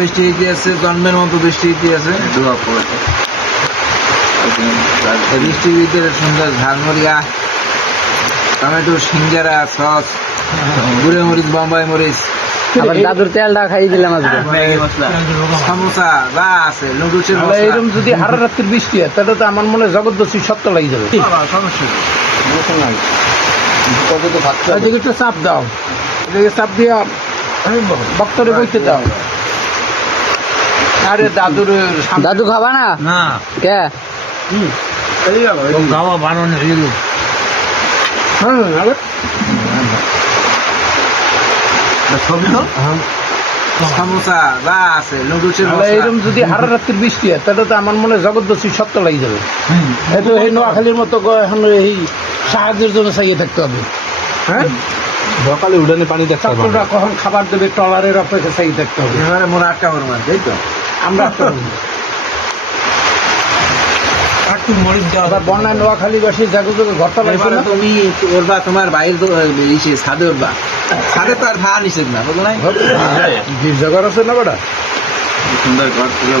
বৃষ্টি আছে, জন্মের মতো বৃষ্টি আছে। বৃষ্টির ভিতরে সুন্দর ঝালমরিয়া, টমেটো, সিঙ্গারা, সস, গুঁড়ো মরিচ, বোম্বাই মরিচ, আবার দাদুর তেলটা খাইয়ে দিলাম আজকে। সমোসা যা আছে, নুডলসের এরকম যদি হারা রাত্রির বৃষ্টি হয় তাহলে তো আমার মনে হয় জগদ্দশী সত্য লাগি যাবে। এদিকে একটু চাপ দাও, এদিকে চাপ দিয়া বক্তরে বইতে দাও। আরে দাদুর দাদু খাবা না? না কে? গাওয়া বানানো হইল। সমোসা যা আছে, নুডলসের এরকম যদি হারা রাত্রির বৃষ্টি হয় তাহলে তো আমার মনে হয় জগদ্দশী সত্য লাগি যাবে। এই নোয়াখালীর মতো এখন এই সাহায্যের জন্য চাইয়ে থাকতে হবে। হ্যাঁ, সকালে উড়ানে পানি দেখতে পাবো ছাত্ররা কখন খাবার দেবে ট্রলারের অপেক্ষা চাইয়ে থাকতে হবে। এবারে মনে আটকা করবো, তাই তো? আমরা আবার বন্যায় নোয়াখালীবাসী জাগো জাগো ঘরটা লাগবে না। তুমি উঠবা, তোমার বাইরে ছাদে উঠবা, ছাদে তো আর ভাড়া নিষেধ না, বুঝলো না? গির্জাঘর আছে না বেটা? সুন্দর ঘর তুলে